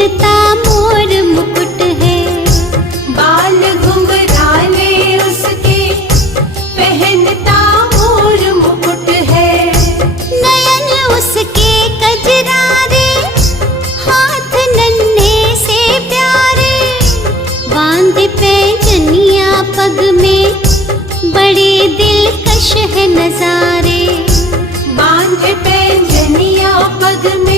पहनता मोर मुकुट है। बाल घुंघराले उसके पहनता मोर मुकुट है। नयन उसके कजरारे, हाथ नन्हे से प्यारे, बांध पैंजनिया पग में, बड़े दिलकश है नजारे। बांध पैंजनिया पग में